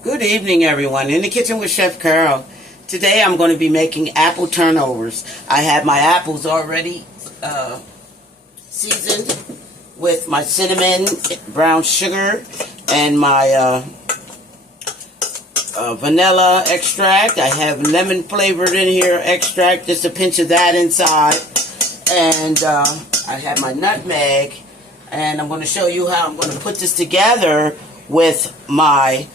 Good evening, everyone. In the kitchen with Chef Carol. Today I'm going to be making apple turnovers. I have my apples already seasoned with my cinnamon, brown sugar, and my vanilla extract. I have lemon flavored in here extract, just a pinch of that inside. And I have my nutmeg. And I'm going to show you how I'm going to put this together with my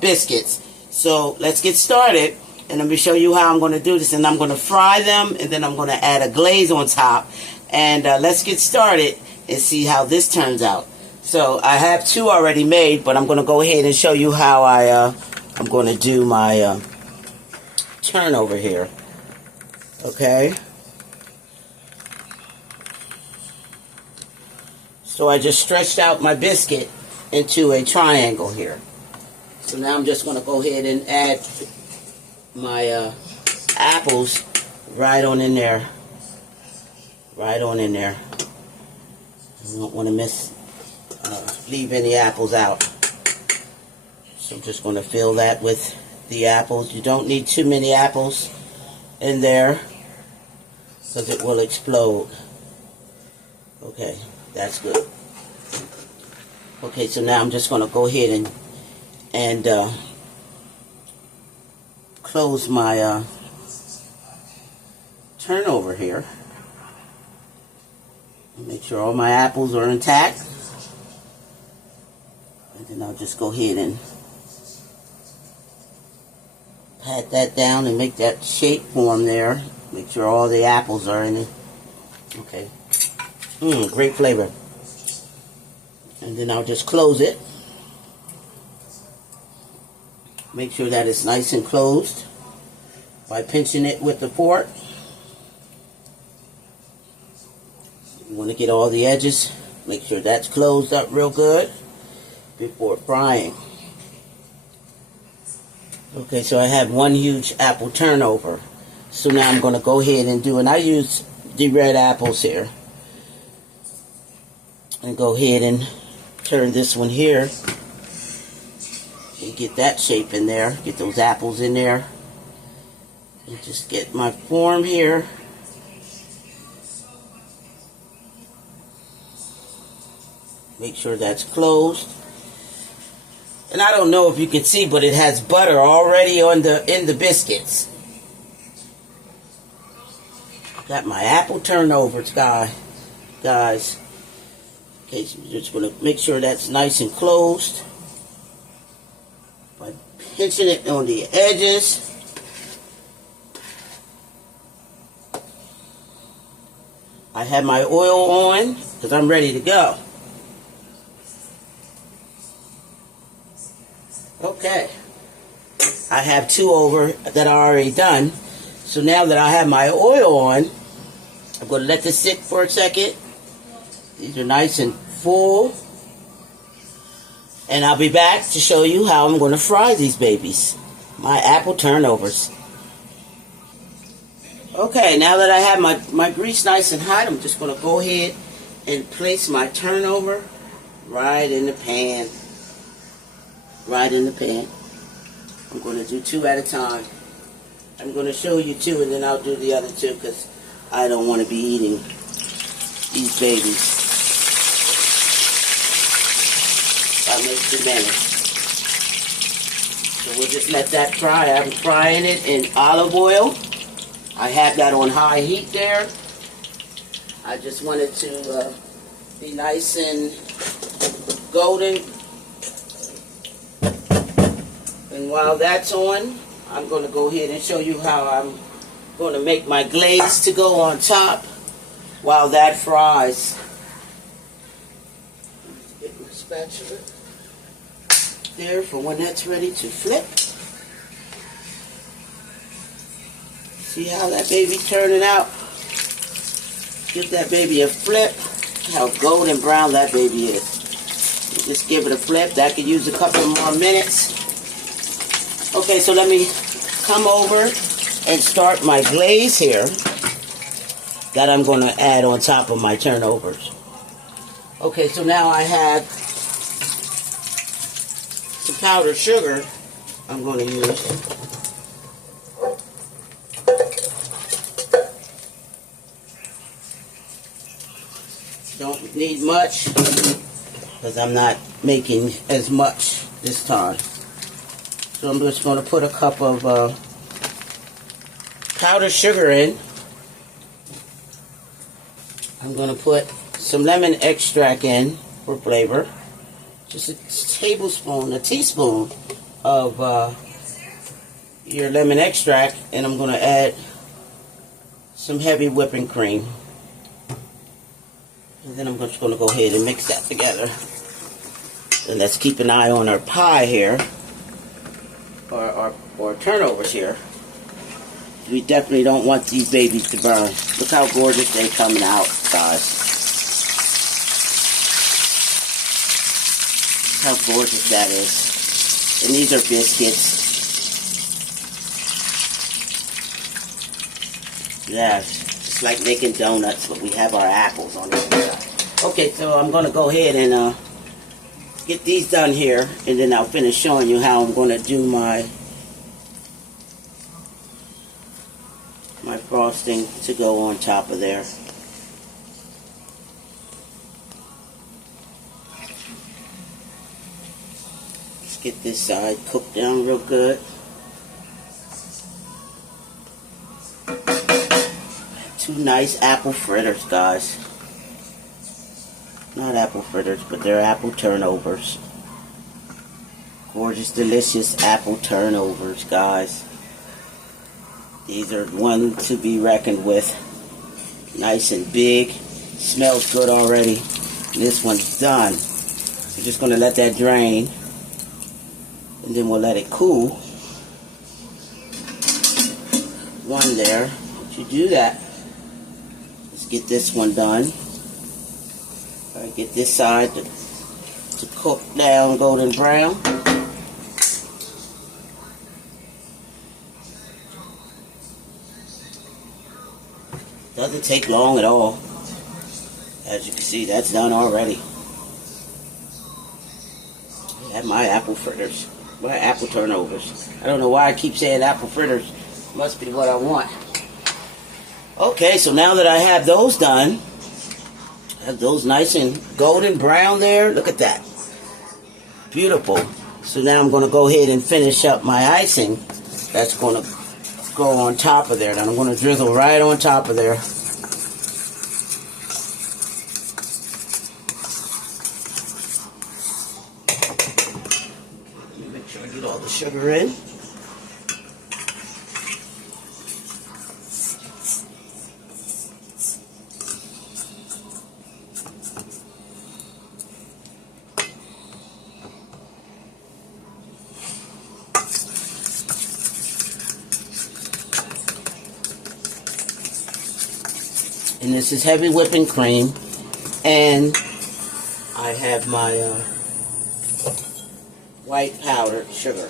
biscuits. So let's get started, and let me show you how I'm going to do this. And I'm going to fry them, and then I'm going to add a glaze on top. And let's get started and see how this turns out. So I have two already made, but I'm going to go ahead and show you how I'm going to do my turnover here. Okay. So I just stretched out my biscuit into a triangle here. So now I'm just going to go ahead and add my apples right on in there. Right on in there. You don't want to leave any apples out. So I'm just going to fill that with the apples. You don't need too many apples in there because it will explode. Okay, that's good. Okay, so now I'm just going to go ahead and close my turnover here. Make sure all my apples are intact. And then I'll just go ahead and pat that down and make that shape form there. Make sure all the apples are in it. Okay. Great flavor. And then I'll just close it. Make sure that it's nice and closed by pinching it with the fork. You want to get all the edges. Make sure that's closed up real good before frying. Okay, so I have one huge apple turnover. So now I'm going to go ahead and do, and I use the red apples here. And go ahead and turn this one here. And get that shape in there. Get those apples in there. And just get my form here. Make sure that's closed. And I don't know if you can see, but it has butter already on in the biscuits. Got my apple turnovers, guys. Okay, so we're just going to make sure that's nice and closed by pinching it on the edges. I have my oil on because I'm ready to go. Okay, I have two over that are already done. So now that I have my oil on, I'm going to let this sit for a second. These are nice and full. And I'll be back to show you how I'm going to fry these babies. My apple turnovers. Okay, now that I have my grease nice and hot, I'm just going to go ahead and place my turnover right in the pan. Right in the pan. I'm going to do two at a time. I'm going to show you two, and then I'll do the other two because I don't want to be eating these babies. I make too many. So we'll just let that fry. I'm frying it in olive oil. I have that on high heat there. I just want it to be nice and golden. And while that's on, I'm going to go ahead and show you how I'm going to make my glaze to go on top while that fries. Get my spatula there for when that's ready to flip. See how that baby turning out? Give that baby a flip. How golden brown that baby is. Just give it a flip. That could use a couple more minutes. Okay, so let me come over and start my glaze here that I'm going to add on top of my turnovers. Okay, so now I have some powdered sugar I'm going to use. Don't need much because I'm not making as much this time. So I'm just going to put a cup of powdered sugar in. I'm going to put some lemon extract in for flavor. Just a tablespoon, a teaspoon of your lemon extract, and I'm going to add some heavy whipping cream. And then I'm just going to go ahead and mix that together. And let's keep an eye on our pie here, or turnovers here. We definitely don't want these babies to burn. Look how gorgeous they're coming out, guys. How gorgeous that is. And these are biscuits. Yeah, it's like making donuts, but we have our apples on this side. Okay, so I'm going to go ahead and get these done here, and then I'll finish showing you how I'm going to do my frosting to go on top of there. Let's get this side cooked down real good. Two nice apple fritters, guys. Not apple fritters, but they're apple turnovers. Gorgeous, delicious apple turnovers, guys. These are one to be reckoned with. Nice and big. Smells good already. And this one's done. We're just going to let that drain. And then we'll let it cool. One there. Once you do that, let's get this one done. All right, get this side to cook down golden brown. Doesn't take long at all. As you can see, that's done already. I have my apple fritters. My apple turnovers. I don't know why I keep saying apple fritters. Must be what I want. Okay, so now that I have those done, I have those nice and golden brown there. Look at that. Beautiful. So now I'm going to go ahead and finish up my icing. That's going to go on top of there. And I'm going to drizzle right on top of there. Make sure I get all the sugar in. And this is heavy whipping cream, and I have my white powdered sugar,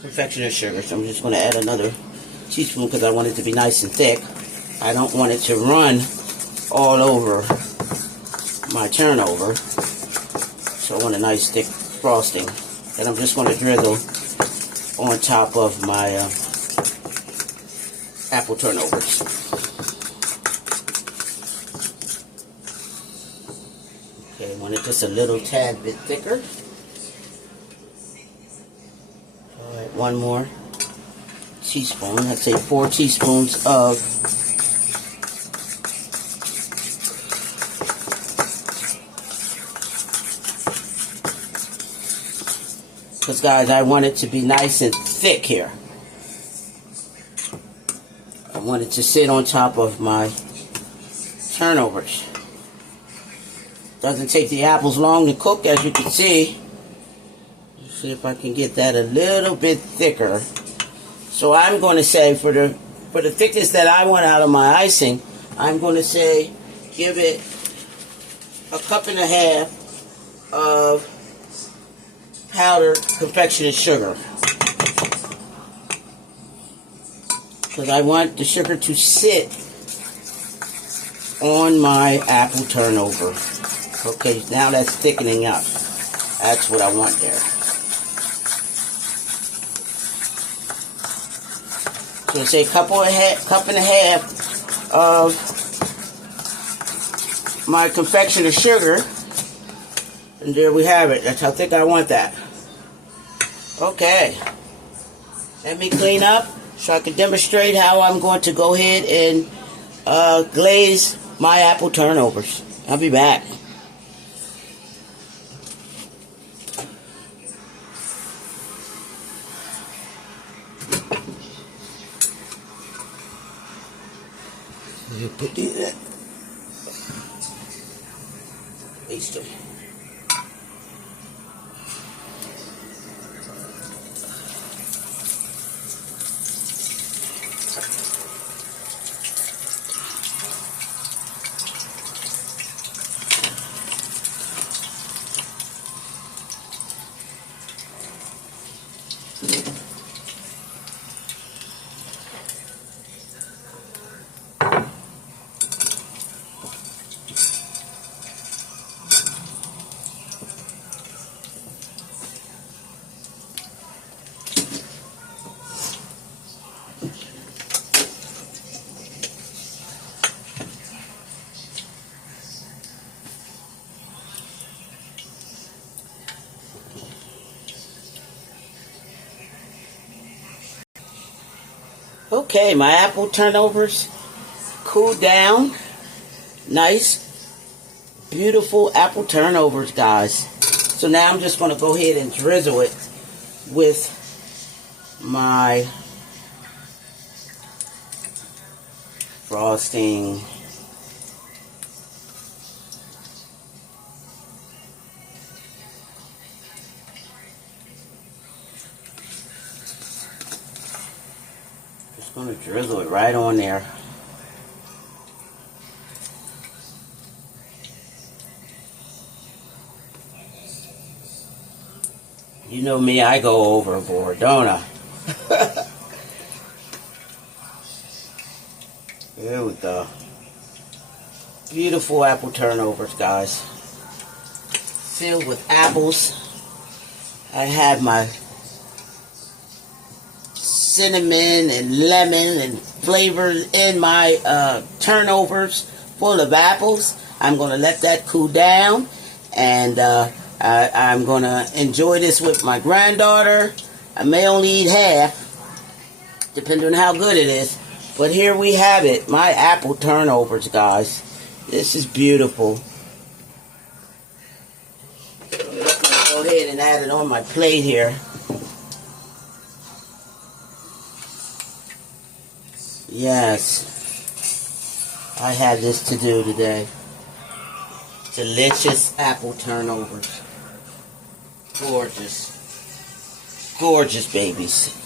confectioner sugar. So I'm just going to add another teaspoon because I want it to be nice and thick. I don't want it to run all over my turnover, so I want a nice thick frosting. And I'm just going to drizzle on top of my apple turnovers. Okay, I want it just a little tad bit thicker. Alright, one more teaspoon. I'd say 4 teaspoons of because guys, I want it to be nice and thick here. I want it to sit on top of my turnovers. Doesn't take the apples long to cook, as you can see. Let's see if I can get that a little bit thicker. So I'm going to say for the thickness that I want out of my icing, I'm going to say give it a cup and a half of powdered confectioner sugar. Because I want the sugar to sit on my apple turnover. Okay, now that's thickening up. That's what I want there. So say cup and a half of my confectioner sugar. And there we have it. That's how thick I want that. Okay. Let me clean up so I can demonstrate how I'm going to go ahead and glaze my apple turnovers. I'll be back. You put these in. Waste them. Okay, my apple turnovers cooled down. Nice, beautiful apple turnovers, guys. So now I'm just going to go ahead and drizzle it with my frosting. I'm going to drizzle it right on there. You know me, I go overboard, don't I? There we go. Beautiful apple turnovers, guys. Filled with apples. I have my cinnamon and lemon and flavors in my turnovers full of apples. I'm going to let that cool down, and I'm going to enjoy this with my granddaughter. I may only eat half, depending on how good it is. But here we have it, my apple turnovers, guys. This is beautiful. I'm just going to go ahead and add it on my plate here. Yes, I had this to do today. Delicious apple turnovers. Gorgeous. Gorgeous babies.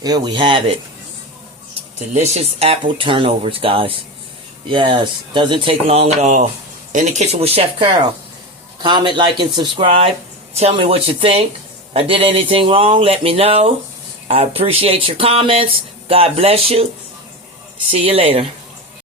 Here we have it. Delicious apple turnovers, guys. Yes, doesn't take long at all. In the Kitchen with Chef Carol. Comment, like, and subscribe. Tell me what you think. If I did anything wrong, let me know. I appreciate your comments. God bless you. See you later.